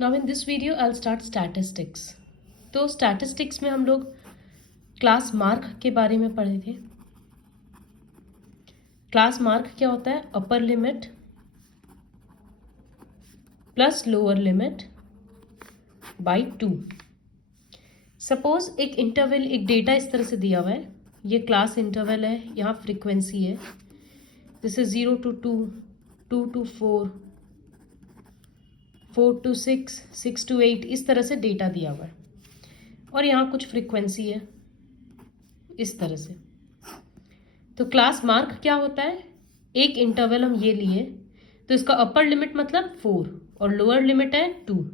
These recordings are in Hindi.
Now in this video I start statistics. तो स्टैटिस्टिक्स में हम लोग क्लास मार्क के बारे में पढ़े थे। क्लास मार्क क्या होता है? Upper limit plus lower limit by 2। Suppose एक इंटरवल, एक डेटा इस तरह से दिया हुआ है, ये क्लास इंटरवल है, यहाँ फ्रीक्वेंसी है, जैसे 0 to 2, 2 to 4, 4 to 6, 6 to 8, इस तरह से डेटा दिया हुआ है और यहाँ कुछ फ्रीक्वेंसी है इस तरह से। तो क्लास मार्क क्या होता है? एक इंटरवल हम ये लिए तो इसका अपर लिमिट मतलब 4 और लोअर लिमिट है 2,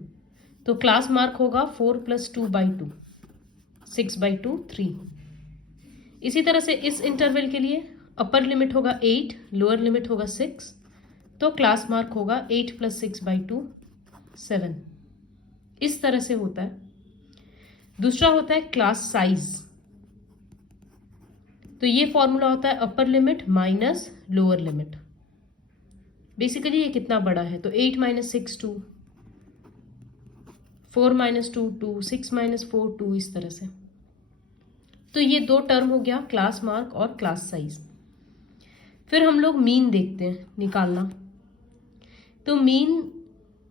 तो क्लास मार्क होगा 4 + 2/2, 6/2 3। इसी तरह से इस इंटरवल के लिए अपर लिमिट होगा 8, लोअर लिमिट होगा 6, तो क्लास मार्क होगा 8 + 6/2 7। इस तरह से होता है। दूसरा होता है क्लास साइज। तो ये फॉर्मूला होता है upper limit minus lower limit. Basically ये कितना बड़ा है, तो 8 - 6 2, 4 - 2 2, 6 - 4 2, इस तरह से। तो ये दो टर्म हो गया, क्लास मार्क और क्लास साइज। फिर हम लोग मीन देखते हैं निकालना। तो मीन,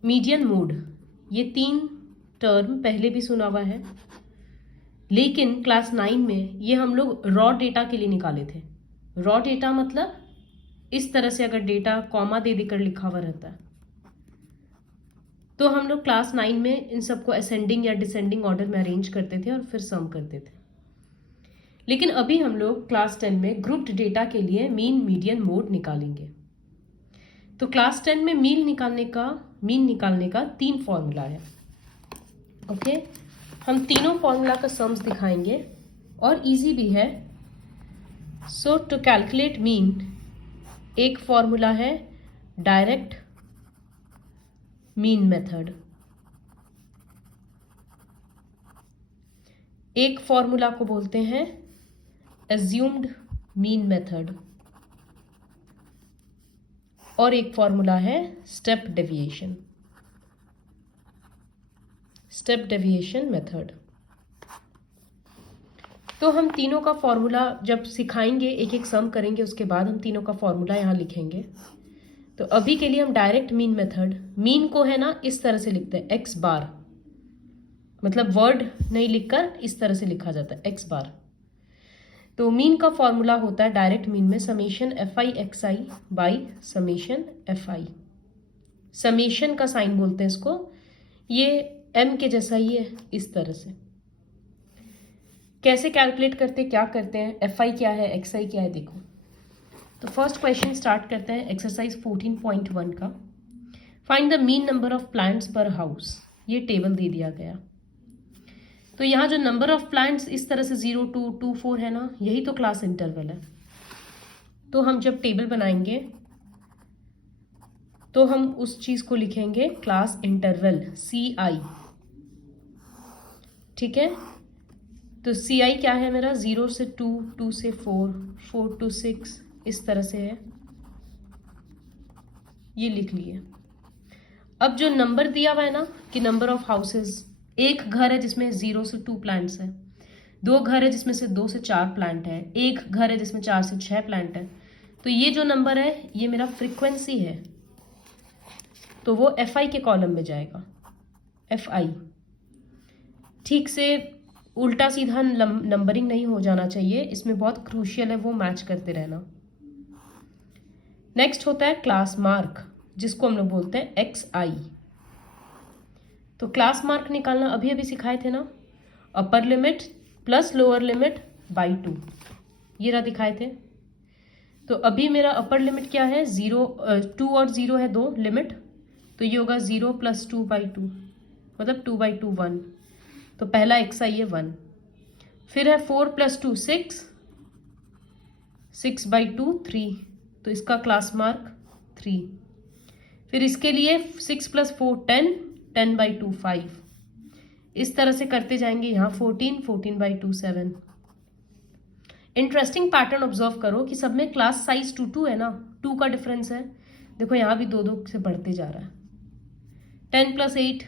मीडियन, मोड, ये 3 टर्म पहले भी सुना हुआ है, लेकिन क्लास 9 में ये हम लोग रॉ डेटा के लिए निकाले थे। रॉ डेटा मतलब इस तरह से अगर डेटा कॉमा दे देकर लिखा हुआ रहता है, तो हम लोग क्लास 9 में इन सबको असेंडिंग या डिसेंडिंग ऑर्डर में अरेंज करते थे और फिर सम करते थे। लेकिन अभी हम लोग क्लास 10 में ग्रुप्ड डेटा के लिए मीन, मीडियन, मोड निकालेंगे। तो क्लास 10 में मीन निकालने का 3 फॉर्मूला है। ओके, हम तीनों फॉर्मूला का सम्स दिखाएंगे और इजी भी है। सो टू कैलकुलेट मीन, एक फॉर्मूला है डायरेक्ट मीन मेथड, एक फॉर्मूला को बोलते हैं अज्यूम्ड मीन मेथड, और एक फॉर्मूला है स्टेप डेविएशन मेथड। तो हम तीनों का फॉर्मूला जब सिखाएंगे, एक एक सम करेंगे, उसके बाद हम तीनों का फॉर्मूला यहाँ लिखेंगे। तो अभी के लिए हम डायरेक्ट मीन मेथड, मीन को है ना इस तरह से लिखते हैं x बार, मतलब वर्ड नहीं लिखकर इस तरह से लिखा जाता है x बार। तो मीन का फॉर्मूला होता है डायरेक्ट मीन में summation fi xi by summation fi। Summation का साइन बोलते हैं इसको, ये m के जैसा ही है इस तरह से। कैसे कैलकुलेट करते, क्या करते हैं, fi क्या है, xi क्या है, देखो। तो फर्स्ट क्वेश्चन स्टार्ट करते हैं एक्सरसाइज 14.1 का। Find the mean number of plants पर हाउस। ये टेबल दे दिया गया। तो यहाँ जो नंबर ऑफ प्लांट्स इस तरह से 0 2 2 4 है ना, यही तो क्लास इंटरवल है। तो हम जब टेबल बनाएंगे तो हम उस चीज को लिखेंगे क्लास इंटरवल CI। ठीक है, तो CI क्या है मेरा? 0 से 2, 2 से 4, 4 to 6, इस तरह से है, ये लिख लिए। अब जो नंबर दिया हुआ है ना कि नंबर ऑफ हाउसेस, एक घर है जिसमें 0 से 2 प्लांट्स है, 2 घर है जिसमें से 2 से 4 प्लांट है, एक घर है जिसमें 4 से 6 प्लांट है। तो ये जो नंबर है ये मेरा फ्रीक्वेंसी है, तो वो FI के कॉलम में जाएगा। FI ठीक से उल्टा सीधा नंबरिंग नहीं हो जाना चाहिए, इसमें बहुत क्रूशियल है, वो मैच करते रहना। नेक्स्ट होता है क्लास मार्क, जिसको हम लोग बोलते हैं XI। तो क्लास मार्क निकालना अभी अभी सिखाए थे ना, अपर limit plus lower limit by 2, ये रहा दिखाए थे। तो अभी मेरा अपर लिमिट क्या है? 2 और 0 है, 2 लिमिट, तो ये होगा 0 + 2/2, मतलब 2/2 1। तो पहला XI है 1। फिर है 4 + 2 6, 6/2 3, तो इसका क्लास मार्क 3। फिर इसके लिए 6 + 4 10, 10/2 5, इस तरह से करते जाएंगे। यहाँ 14, 14/2 7। इंटरेस्टिंग पैटर्न ऑब्जर्व करो कि सब में क्लास साइज 2 2 है ना, 2 का डिफरेंस है। देखो यहाँ भी 2 2 से बढ़ते जा रहा है। 10 + 8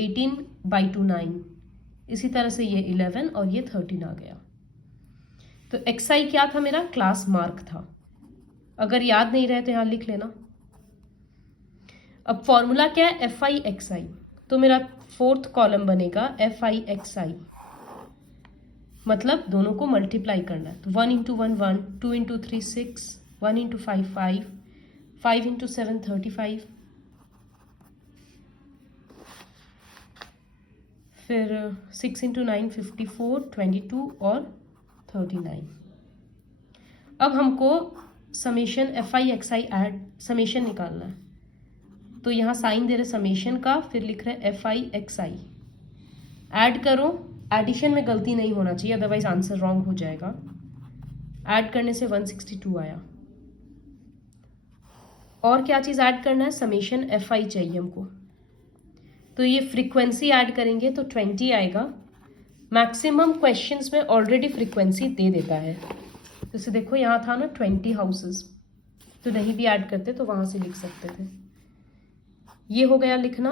18/2 9, इसी तरह से ये 11 और ये 13 आ गया। तो xi क्या था, मेरा क्लास मार्क था। अगर याद नहीं रहे तो यहां लिख लेना। अब फॉर्मूला क्या है, fi तो मेरा फोर्थ कॉलम बनेगा fi मतलब दोनों को मल्टीप्लाई करना है। तो 1 × 1 1, 2 × 3 6, 1 × 5 5, 5 × 7 35, फिर 6 × 9 54, 22 और 39। अब हमको समेशन fi ऐड समेशन निकालना है। तो यहाँ साइन दे रहे समेशन का, फिर लिख रहे fi ऐड करो। एडिशन में गलती नहीं होना चाहिए, अदरवाइज आंसर रॉन्ग हो जाएगा। ऐड करने से 162 आया। और क्या चीज़ ऐड करना है, समेशन fi चाहिए हमको। तो ये फ्रीक्वेंसी ऐड करेंगे तो 20 आएगा। मैक्सिमम क्वेश्चंस में ऑलरेडी फ्रीक्वेंसी दे देता है। जैसे देखो यहाँ था ना 20 हाउसेस, तो नहीं भी ऐड करते तो वहाँ से लिख सकते थे। ये हो गया लिखना।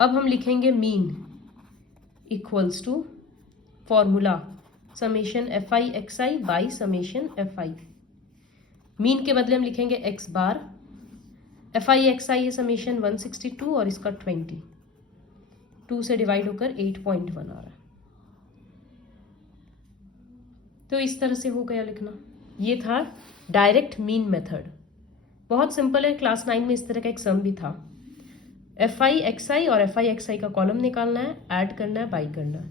अब हम लिखेंगे mean equals to formula summation fi by summation fi। Mean के बदले हम लिखेंगे x बार, fi ये समेशन 162 और इसका 20, 2 से डिवाइड होकर 8.1 आ रहा है। तो इस तरह से हो गया लिखना। ये था डायरेक्ट मीन मेथड, बहुत सिंपल है। क्लास 9 में इस तरह का एक सम भी था। fi और fi का कॉलम निकालना है, ऐड करना है, बाई करना है।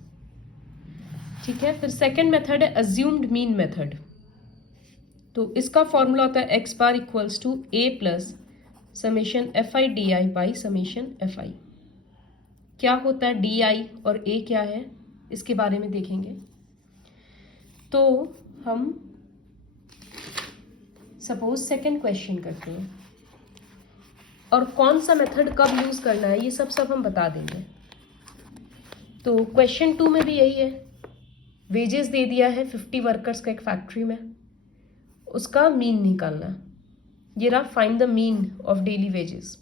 ठीक है। फिर सेकेंड मेथड है अज्यूम्ड मीन मेथड। तो इसका फॉर्मूला होता है x bar equals to a plus summation fi di by summation fi। क्या होता है di और a क्या है, इसके बारे में देखेंगे। तो हम सपोज सेकेंड क्वेश्चन करते हैं, और कौन सा मेथड कब यूज करना है ये सब हम बता देंगे। तो क्वेश्चन 2 में भी यही है। वेजेस दे दिया है 50 वर्कर्स का एक फैक्ट्री में, उसका मीन निकालना है। ये रहा find the mean of daily wages.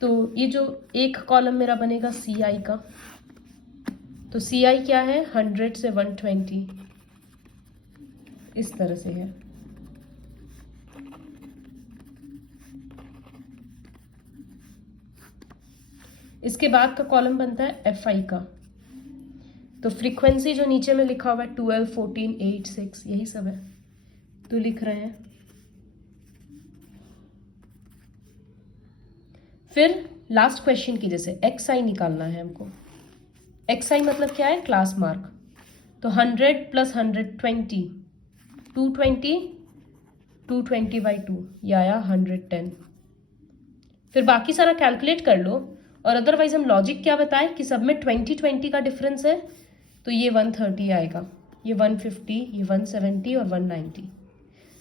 तो ये जो एक कॉलम मेरा बनेगा CI का, तो CI क्या है 100 से 120, इस तरह से है। इसके बाद का कॉलम बनता है FI का। तो फ्रीक्वेंसी जो नीचे में लिखा हुआ है 12, 14, 8, 6 यही सब है, तो लिख रहे हैं। फिर लास्ट क्वेश्चन की जैसे XI निकालना है हमको। XI मतलब क्या है, क्लास मार्क। तो 100 + 120 220, 220/2 ये आया 110। फिर बाकी सारा कैलकुलेट कर लो, और अदरवाइज हम लॉजिक क्या बताएं कि सब में 20 का डिफरेंस है, तो ये 130 आएगा, ये 150, ये 170 और 190।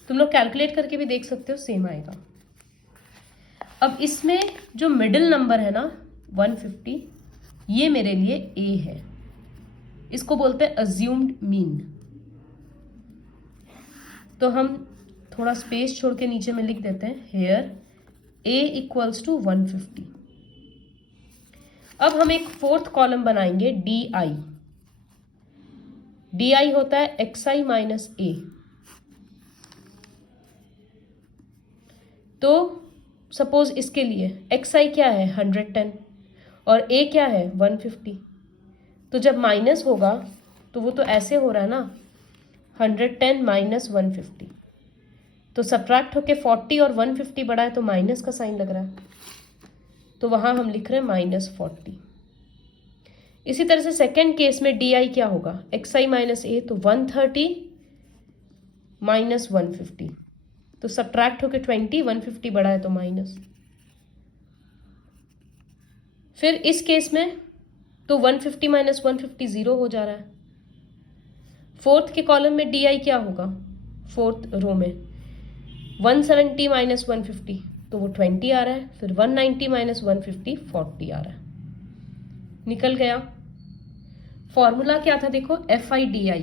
तुम लोग कैलकुलेट करके भी देख सकते हो, सेम आएगा। अब इसमें जो मिडिल नंबर है ना 150, ये मेरे लिए A है, इसको बोलते हैं अज्यूम्ड मीन। तो हम थोड़ा स्पेस छोड़ के नीचे में लिख देते हैं हेयर A इक्वल्स टू 150। अब हम एक फोर्थ कॉलम बनाएंगे DI। DI होता है XI माइनस A। तो सपोज इसके लिए XI क्या है 110 और A क्या है 150। तो जब माइनस होगा तो वो तो ऐसे हो रहा है ना, 110 माइनस 150, तो सब्ट्रैक्ट होके 40 और 150 बड़ा है तो माइनस का साइन लग रहा है, तो वहां हम लिख रहे हैं -40। इसी तरह से सेकेंड केस में DI क्या होगा, XI माइनस A, तो 130 माइनस 150, तो सब्ट्रैक्ट होके 20, 150 बड़ा है तो माइनस। फिर इस केस में तो 150 माइनस 150 0 हो जा रहा है। फोर्थ के कॉलम में DI क्या होगा, फोर्थ रो में 170 माइनस 150, तो वो 20 आ रहा है। फिर 190 माइनस 150 40 आ रहा है, निकल गया। फॉर्मूला क्या था देखो FI/DI,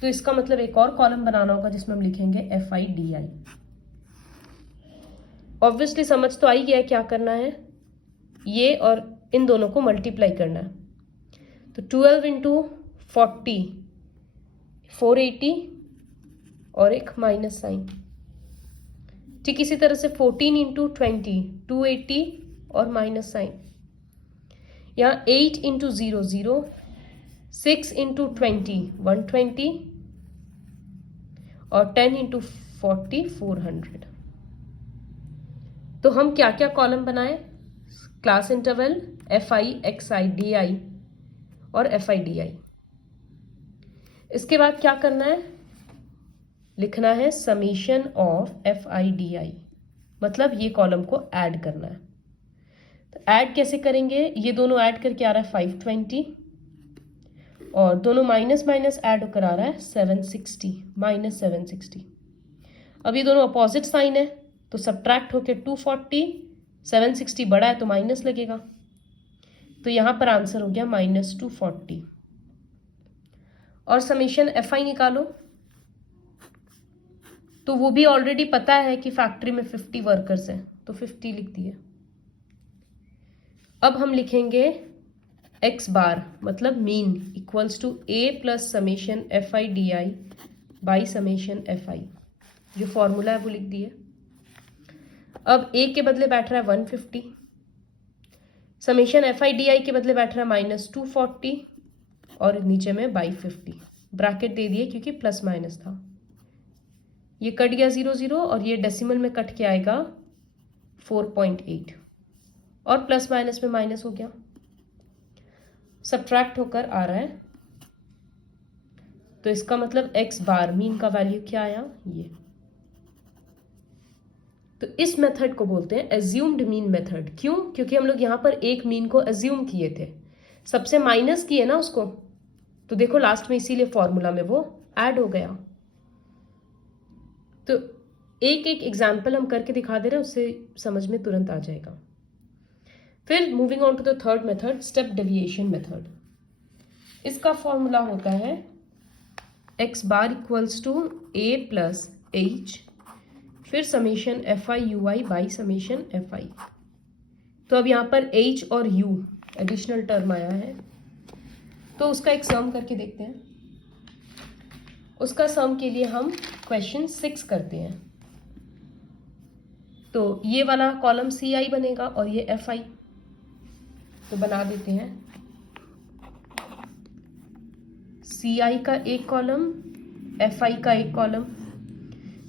तो इसका मतलब एक और कॉलम बनाना होगा जिसमें हम लिखेंगे FI/DI। ऑब्वियसली समझ तो आई गया क्या करना है। ये और इन दोनों को मल्टीप्लाई करना है। तो 12 इंटू 40 480 और एक माइनस साइन। ठीक इसी तरह से 14 इंटू 20 280 और माइनस साइन। यहाँ 8 इंटू 0 0, 6 इंटू 20 120 और 10 इंटू 40 400। तो हम क्या क्या कॉलम बनाए? Class interval, FI XI DI और FI DI। इसके बाद क्या करना है? लिखना है समीशन ऑफ FI DI, मतलब ये कॉलम को ऐड करना है। तो ऐड कैसे करेंगे? ये दोनों ऐड करके आ रहा है 520 और दोनों माइनस माइनस ऐड होकर आ रहा है 760 माइनस 760। अब ये दोनों अपोजिट साइन है तो सब्ट्रैक्ट होके 240, 760 बड़ा है तो माइनस लगेगा, तो यहां पर आंसर हो गया -240। और समीशन FI निकालो, तो वो भी ऑलरेडी पता है कि फैक्ट्री में 50 वर्कर्स हैं तो 50 लिख दिए। अब हम लिखेंगे x बार मतलब mean equals to A plus summation FI DI by summation FI। जो फॉर्मूला है वो लिख दिए। अब A के बदले बैठ रहा है 150, समेशन FI DI के बदले बैठ रहा है -240 और नीचे में बाई 50। ब्रैकेट दे दिए क्योंकि प्लस माइनस था। ये कट गया 0 0 और ये डेसिमल में कट के आएगा 4.8 और प्लस माइनस में माइनस हो गया, सब्ट्रैक्ट होकर आ रहा है। तो इसका मतलब x बार मीन का वैल्यू क्या आया? ये। तो इस मेथड को बोलते हैं एज्यूम्ड मीन मेथड। क्यों? क्योंकि हम लोग यहां पर एक मीन को एज्यूम किए थे, सबसे माइनस किए ना उसको, तो देखो लास्ट में इसीलिए फॉर्मूला में वो ऐड हो गया। तो एक एक एग्जाम्पल हम करके दिखा दे रहे हैं, उससे समझ में तुरंत आ जाएगा। फिर moving on to the third method, step deviation method. इसका फॉर्मूला होता है x bar equals to A plus H फिर summation FI UI by summation FI। तो अब यहाँ पर H और U एडिशनल टर्म आया है, तो उसका एक सम करके देखते हैं। उसका सम के लिए हम क्वेश्चन 6 करते हैं। तो ये वाला कॉलम CI बनेगा और ये FI, तो बना देते हैं। CI का एक कॉलम, FI का एक कॉलम।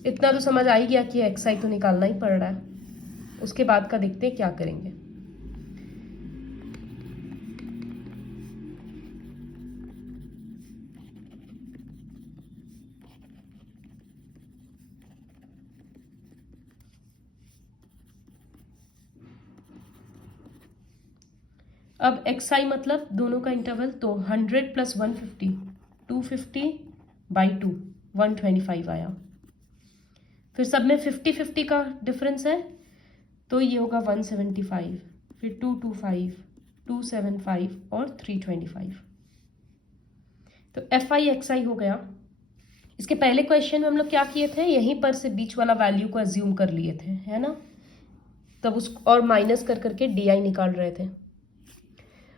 इतना तो समझ आ ही गया कि XI तो निकालना ही पड़ रहा है। उसके बाद का देखते हैं क्या करेंगे। अब XI मतलब दोनों का इंटरवल, तो 100 प्लस 150 250 बाई 2 125 आया। फिर सब में 50-50 का डिफरेंस है तो ये होगा 175, फिर 225 275 और 325। तो FI XI हो गया। इसके पहले क्वेश्चन में हम लोग क्या किए थे? यहीं पर से बीच वाला वैल्यू को अज्यूम कर लिए थे, है ना? तब उस और माइनस कर करके DI निकाल रहे थे।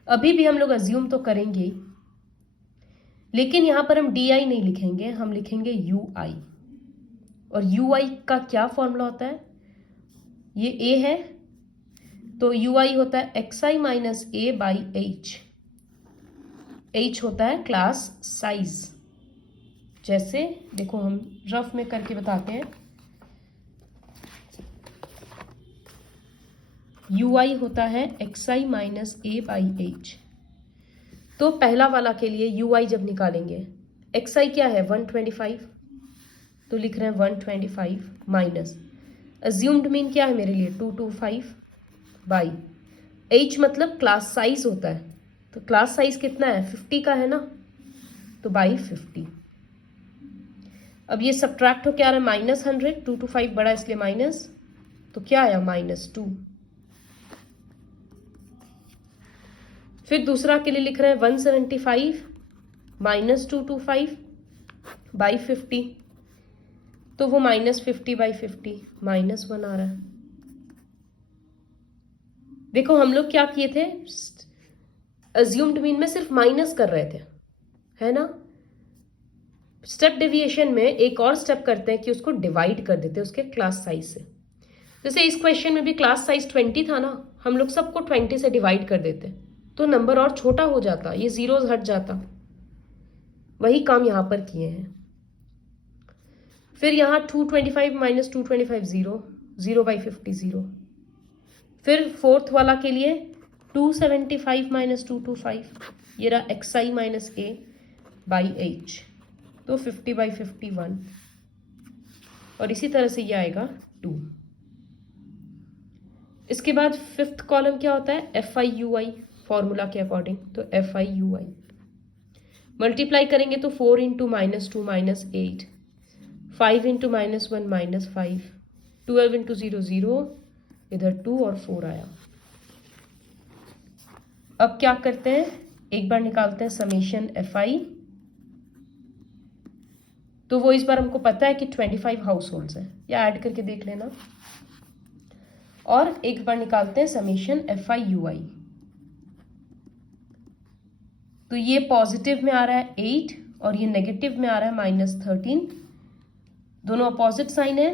अभी भी हम लोग अज्यूम तो करेंगे ही, लेकिन यहां पर हम DI नहीं लिखेंगे, हम लिखेंगे UI। और UI का क्या फॉर्मूला होता है? ये A है तो UI होता है XI minus A by H। H होता है क्लास साइज। जैसे देखो हम रफ में करके बताते हैं। UI होता है XI minus A by H। तो पहला वाला के लिए UI जब निकालेंगे, XI क्या है 125, तो लिख रहे हैं 125 माइनस अज्यूम्ड मीन क्या है मेरे लिए 225 बाई H मतलब क्लास साइज होता है, तो क्लास साइज कितना है 50 का है ना, तो बाई 50। अब ये सब्ट्रैक्ट हो क्या आ रहा है -100, 225 बड़ा इसलिए माइनस, तो क्या आया -2। फिर दूसरा के लिए लिख रहे हैं 175 माइनस 225 बाई 50, तो वो -50 बाई 50 -1 आ रहा है। देखो हम लोग क्या किए थे, अज्यूम्ड मीन में सिर्फ माइनस कर रहे थे, है ना। स्टेप डेविएशन में एक और स्टेप करते हैं कि उसको डिवाइड कर देते हैं उसके क्लास साइज से। जैसे इस क्वेश्चन में भी क्लास साइज 20 था ना, हम लोग सबको 20 से डिवाइड कर देते तो नंबर और छोटा हो जाता, ये जीरोस हट जाता। वही काम यहां पर किए हैं। फिर यहाँ 225 माइनस 225 जीरो, 0/50 जीरो। फिर फोर्थ वाला के लिए 275 माइनस 225, ये रहा xi minus a by h, तो 50/51। और इसी तरह से ये आएगा 2। इसके बाद फिफ्थ कॉलम क्या होता है, FIUI फॉर्मूला के अकॉर्डिंग, तो FIUI मल्टीप्लाई करेंगे तो 4 इंटू -2 -8, 5 इंटू -1 -5, 12 इंटू 0 0, इधर 2 और 4 आया। अब क्या करते हैं, एक बार निकालते हैं समेशन FI, तो वो इस बार हमको पता है कि 25 हाउस होल्ड्स है, या ऐड करके देख लेना। और एक बार निकालते हैं समेशन FIUI, तो ये पॉजिटिव में आ रहा है 8 और ये नेगेटिव में आ रहा है -13, दोनों अपोजिट साइन है,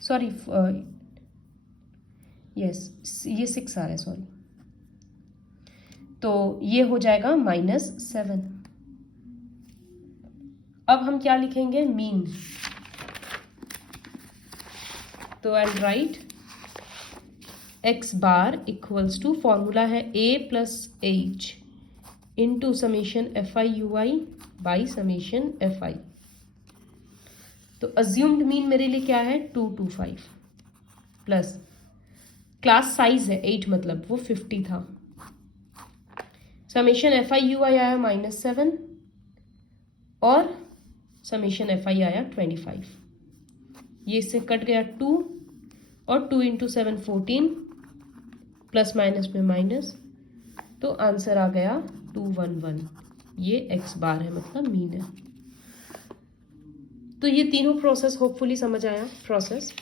सॉरी यस ये 6 आ रहा है, सॉरी, तो ये हो जाएगा -7। अब हम क्या लिखेंगे, मीन, तो I write x bar equals to, formula है a plus h into summation FIUI by summation FI। तो अज्यूम्ड मीन मेरे लिए क्या है, 225 प्लस क्लास साइज है 8, मतलब वो 50 था। समेशन FIUI आया -7 और समेशन FI आया 25। ये इससे कट गया 2 और 2 इंटू 7 14, प्लस माइनस में माइनस, तो आंसर आ गया 211। ये x बार है, मतलब मीन है। तो ये तीनों प्रोसेस होपफुली समझ आया प्रोसेस।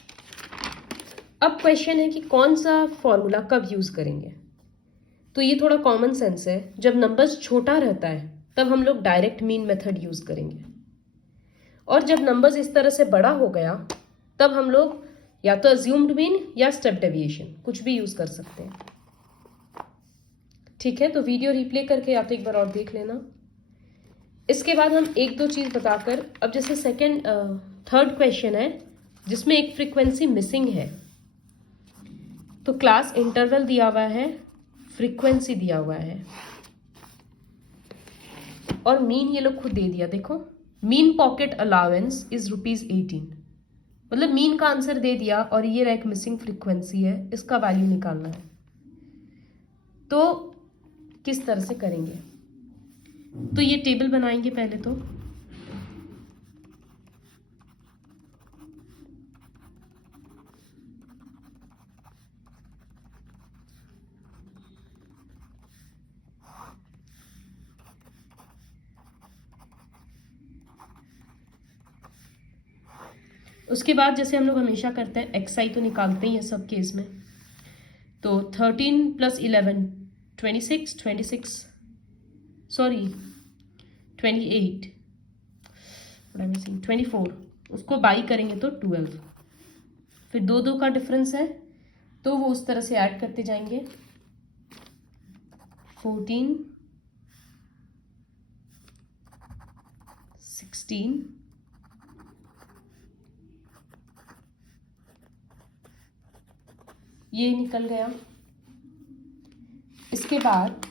अब क्वेश्चन है कि कौन सा फॉर्मूला कब यूज करेंगे। तो ये थोड़ा कॉमन सेंस है, जब नंबर्स छोटा रहता है तब हम लोग डायरेक्ट मीन मेथड यूज करेंगे, और जब नंबर्स इस तरह से बड़ा हो गया तब हम लोग या तो अज्यूम्ड मीन या स्टेप डेविएशन कुछ भी यूज कर सकते हैं। ठीक है, तो वीडियो रिप्ले करके या तो एक बार और देख लेना। इसके बाद हम एक दो चीज बताकर, अब जैसे थर्ड क्वेश्चन है जिसमें एक फ्रीक्वेंसी मिसिंग है, तो क्लास इंटरवल दिया हुआ है, फ्रीक्वेंसी दिया हुआ है, और मीन ये लोग खुद दे दिया। देखो, मीन पॉकेट अलाउंस इज ₹18, मतलब मीन का आंसर दे दिया, और ये एक मिसिंग फ्रीक्वेंसी है, इसका वैल्यू निकालना है। तो किस तरह से करेंगे, तो ये टेबल बनाएंगे पहले तो। उसके बाद जैसे हम लोग हमेशा करते हैं, एक्स तो निकालते ही हैं सब केस में, तो 13 + 11 26 सॉरी 28 24, उसको बाई करेंगे तो 12, फिर 2 का डिफरेंस है तो वो उस तरह से ऐड करते जाएंगे। 14 16 ये निकल गया। इसके बाद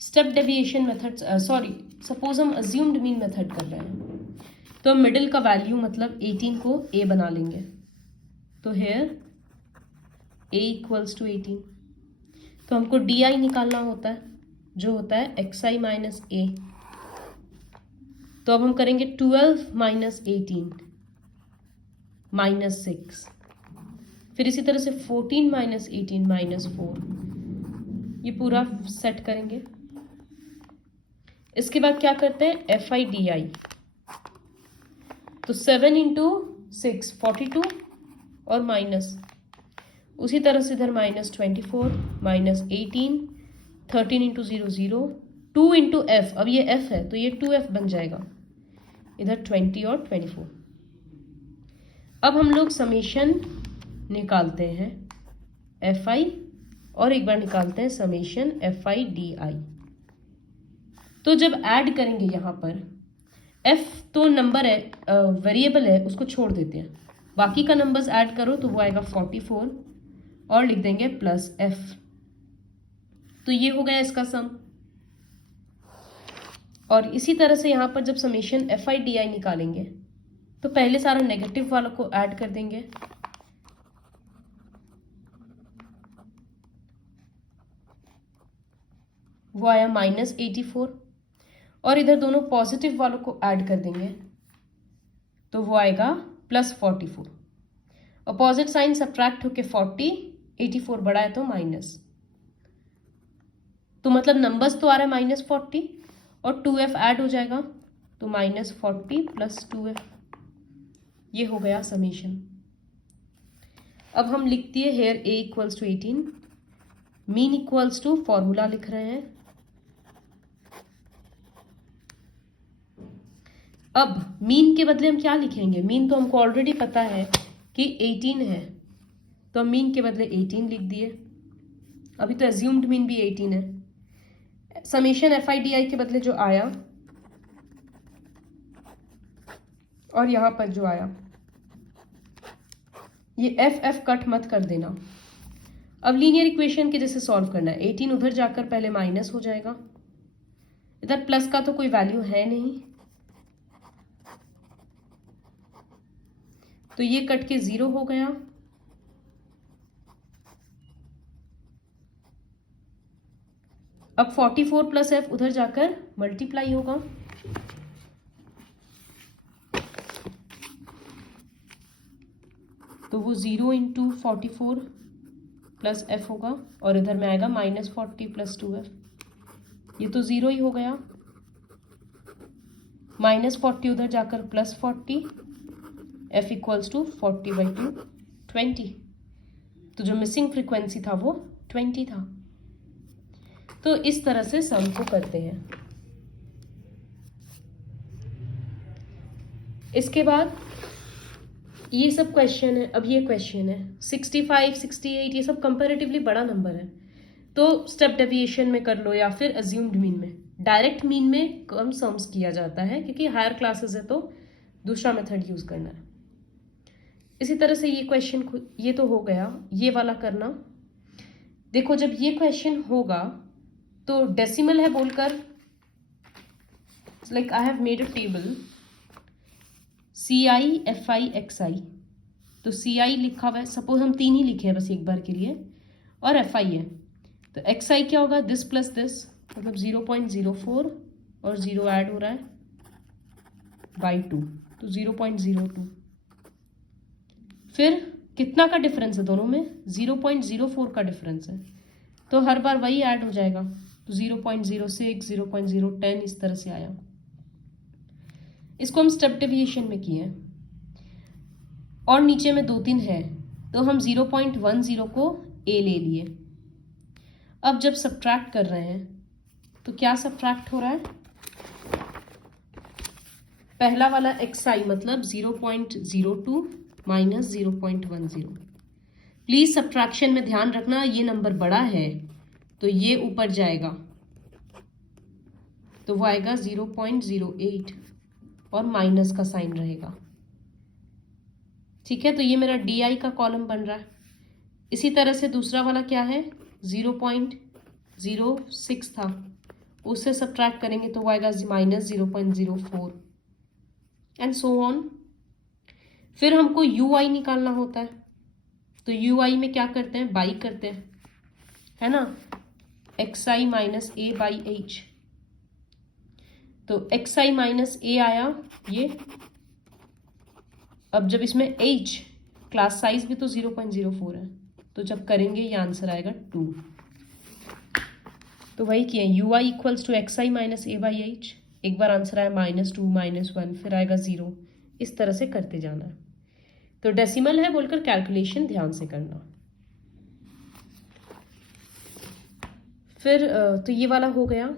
step deviation method, sorry suppose हम अज्यूम्ड मीन मेथड कर रहे हैं, तो मिडिल का वैल्यू मतलब 18 को a बना लेंगे, तो हेयर a इक्वल्स टू 18। तो हमको di निकालना होता है, जो होता है xi माइनस a। तो अब हम करेंगे 12 माइनस 18 -6, फिर इसी तरह से 14 माइनस 18 -4, ये पूरा सेट करेंगे। इसके बाद क्या करते हैं, FIDI, तो 7 इंटू 6 42 और माइनस उसी तरह से इधर -24 -18, 13 इंटू 0 0, 2 इंटू एफ, अब ये एफ है तो ये 2f बन जाएगा, इधर 20 और 24। अब हम लोग समेशन निकालते हैं fi और एक बार निकालते हैं समेशन fi di। तो जब ऐड करेंगे यहाँ पर f तो नंबर है, वेरिएबल है, उसको छोड़ देते हैं, बाकी का नंबर्स ऐड करो तो वो आएगा 44 और लिख देंगे प्लस f। तो ये हो गया इसका सम। और इसी तरह से यहाँ पर जब समेशन fi di निकालेंगे तो पहले सारा नेगेटिव वालों को ऐड कर देंगे, वो आया -84, और इधर दोनों पॉजिटिव वालों को ऐड कर देंगे तो वो आएगा +44, अपोजिट साइन सब्ट्रैक्ट होके 40, 84 बड़ा है तो माइनस, तो मतलब नंबर्स तो आ रहा है -40 और 2f ऐड हो जाएगा तो -40 + 2f, ये हो गया समेशन। अब हम लिख दिए here a = 18, mean equals to formula लिख रहे हैं। अब मीन के बदले हम क्या लिखेंगे, मीन तो हमको ऑलरेडी पता है कि 18 है, तो हम मीन के बदले 18 लिख दिए, अभी तो एज्यूम्ड मीन भी 18 है। समेशन fi di के बदले जो आया और यहाँ पर जो आया, ये f कट मत कर देना। अब लीनियर इक्वेशन के जैसे सॉल्व करना है, 18 उधर जाकर पहले माइनस हो जाएगा, इधर प्लस का तो कोई वैल्यू है नहीं तो ये कट के 0 हो गया। अब 44 + f उधर जाकर मल्टीप्लाई होगा, तो वो 0 इंटू 44 + f होगा और इधर में आएगा -40 + 2f, ये तो 0 ही हो गया, -40 उधर जाकर +40, f = 40/2 20, तो जो मिसिंग फ्रीक्वेंसी था वो 20 था। तो इस तरह से सम को करते हैं। इसके बाद ये सब क्वेश्चन है, अब ये क्वेश्चन है 65, 68, ये सब कंपैरेटिवली बड़ा नंबर है, तो स्टेप डेविएशन में कर लो या फिर अज्यूम्ड मीन में। डायरेक्ट मीन में कम सम्स किया जाता है क्योंकि हायर क्लासेस है तो दूसरा मेथड यूज करना है। इसी तरह से ये क्वेश्चन, ये तो हो गया, ये वाला करना। देखो जब ये क्वेश्चन होगा तो डेसिमल है बोलकर, like I have made a table CI FI XI, तो CI लिखा हुआ है, सपोज हम 3 ही लिखे हैं बस एक बार के लिए, और FI है, तो XI क्या होगा, दिस प्लस दिस, मतलब 0.04 और 0 ऐड हो रहा है /2, तो 0.02। फिर कितना का डिफरेंस है दोनों में, 0.04 का डिफरेंस है, तो हर बार वही ऐड हो जाएगा, तो 0.06, 0.010 इस तरह से आया। इसको हम स्टेप डेविएशन में किए और नीचे में 2-3 है तो हम 0.10 को a ले लिए। अब जब सब्ट्रैक्ट कर रहे हैं तो क्या सब्ट्रैक्ट हो रहा है, पहला वाला xi मतलब 0.02 - 0.10। प्लीज सब्ट्रैक्शन में ध्यान रखना, ये नंबर बड़ा है तो ये ऊपर जाएगा, तो वो आएगा 0.08 और माइनस का साइन रहेगा, ठीक है। तो ये मेरा DI का कॉलम बन रहा है। इसी तरह से दूसरा वाला क्या है, 0.06 था, उससे सब्ट्रैक्ट करेंगे तो वो आएगा -0.04 एंड सो ऑन। फिर हमको UI निकालना होता है, तो UI में क्या करते हैं, बाई करते हैं, है ना, XI - A/H, तो XI - A आया ये। अब जब इसमें H क्लास साइज भी तो 0.04 है, तो जब करेंगे ये आंसर आएगा 2। तो वही किए, UI = XI - A/H, एक बार आंसर आया -2, -1, फिर आएगा 0, इस तरह से करते जाना है। तो डेसिमल है बोलकर कैलकुलेशन ध्यान से करना। फिर तो ये वाला हो गया।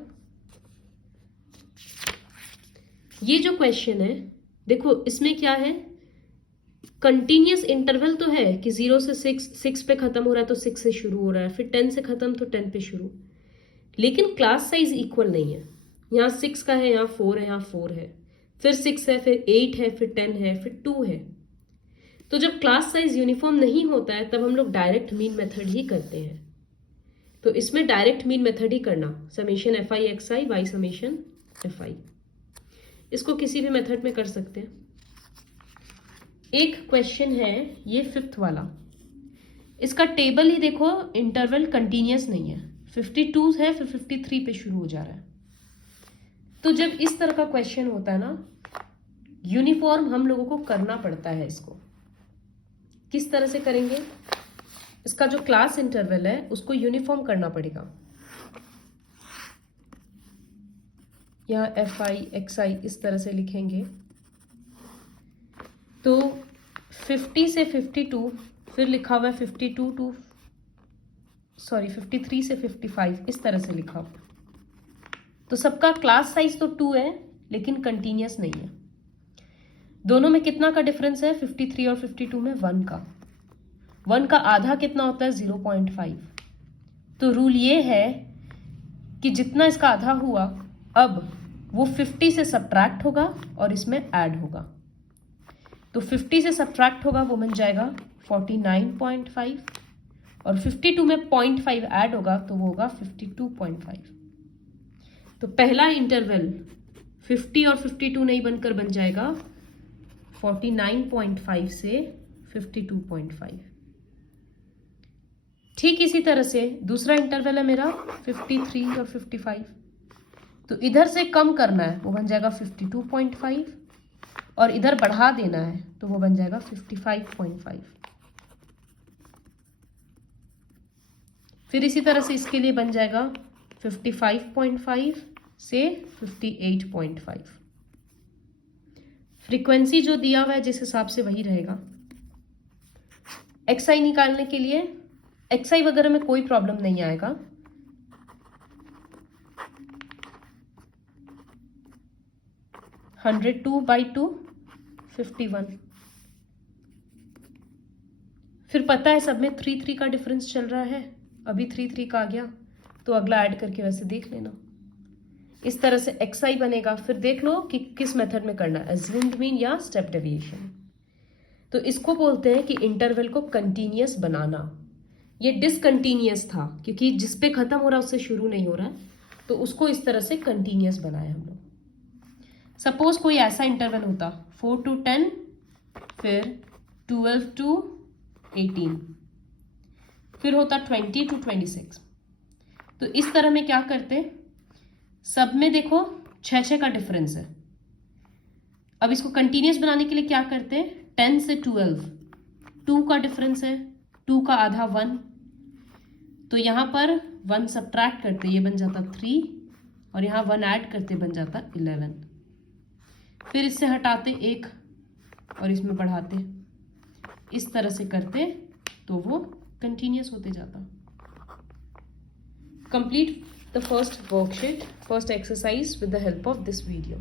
ये जो क्वेश्चन है देखो, इसमें क्या है, कंटिन्यूस इंटरवल तो है कि 0 से 6 पे खत्म हो रहा है तो 6 से शुरू हो रहा है, फिर 10 से खत्म तो 10 पे शुरू, लेकिन क्लास साइज इक्वल नहीं है। यहाँ 6 का है, यहाँ 4 है, यहाँ 4 है, फिर 6 है, फिर 8 है, फिर 10 है, फिर 2 है। तो जब क्लास साइज यूनिफॉर्म नहीं होता है तब हम लोग डायरेक्ट मीन मेथड ही करते हैं। तो इसमें डायरेक्ट मीन मेथड ही करना, summation F I x I by summation F I. इसको किसी भी मेथड में कर सकते हैं। एक क्वेश्चन है ये 5th वाला, इसका टेबल ही देखो, इंटरवल कंटिन्यूस नहीं है, 52 है फिर 53 पे शुरू हो जा रहा है। तो जब इस तरह का क्वेश्चन होता है ना, यूनिफॉर्म हम लोगों को करना पड़ता है। इसको किस तरह से करेंगे, इसका जो क्लास इंटरवल है उसको यूनिफॉर्म करना पड़ेगा। यहाँ एफ आई एक्स आई इस तरह से लिखेंगे, तो 50 से 52, फिर लिखा हुआ है 53 से 55 इस तरह से लिखा हुआ। तो सबका क्लास साइज तो 2 है लेकिन कंटिन्यूस नहीं है। दोनों में कितना का डिफरेंस है, 53 और 52 में 1 का। 1 का आधा कितना होता है, 0.5। तो रूल ये है कि जितना इसका आधा हुआ अब वो 50 से सब्ट्रैक्ट होगा और इसमें ऐड होगा। तो 50 से सब्ट्रैक्ट होगा वो बन जाएगा 49.5 और 52 में 0.5 ऐड होगा तो वो होगा 52.5। तो पहला इंटरवल 50 और 52 नहीं बनकर बन जाएगा 49.5 से 52.5। ठीक इसी तरह से दूसरा इंटरवल है मेरा 53 और 55, तो इधर से कम करना है वो बन जाएगा 52.5 और इधर बढ़ा देना है तो वो बन जाएगा 55.5। फिर इसी तरह से इसके लिए बन जाएगा 55.5 से 58.5। फ्रीक्वेंसी जो दिया हुआ है जिस हिसाब से वही रहेगा। एक्स आई निकालने के लिए एक्स आई वगैरह में कोई प्रॉब्लम नहीं आएगा। Hundred 2 by 2 51। फिर पता है सब में 3 का डिफरेंस चल रहा है, अभी 3 का आ गया तो अगला ऐड करके वैसे देख लेना। इस तरह से एक्स आई बनेगा। फिर देख लो कि किस मेथड में करना है, अज्यूम्ड मीन या स्टेप डेविएशन। तो इसको बोलते हैं कि इंटरवल को कंटिन्यूअस बनाना। ये डिसकंटिन्यूअस था क्योंकि जिस पे खत्म हो रहा है उससे शुरू नहीं हो रहा है, तो उसको इस तरह से कंटिन्यूअस बनाया हम लोग। सपोज कोई ऐसा इंटरवल होता 4 to 10, फिर 12 to 18, फिर होता 20 to 26। तो इस तरह में क्या करते, सब में देखो 6 का डिफरेंस है। अब इसको कंटिन्यूअस बनाने के लिए क्या करते, 10 से 12 2 का डिफरेंस है, 2 का आधा 1, तो यहाँ पर 1 सब्ट्रैक्ट करते ये बन जाता 3 और यहाँ 1 ऐड करते बन जाता 11। फिर इससे हटाते 1 और इसमें बढ़ाते, इस तरह से करते तो वो कंटिन्यूअस होते जाता। Complete the first worksheet, first exercise with the help of this video.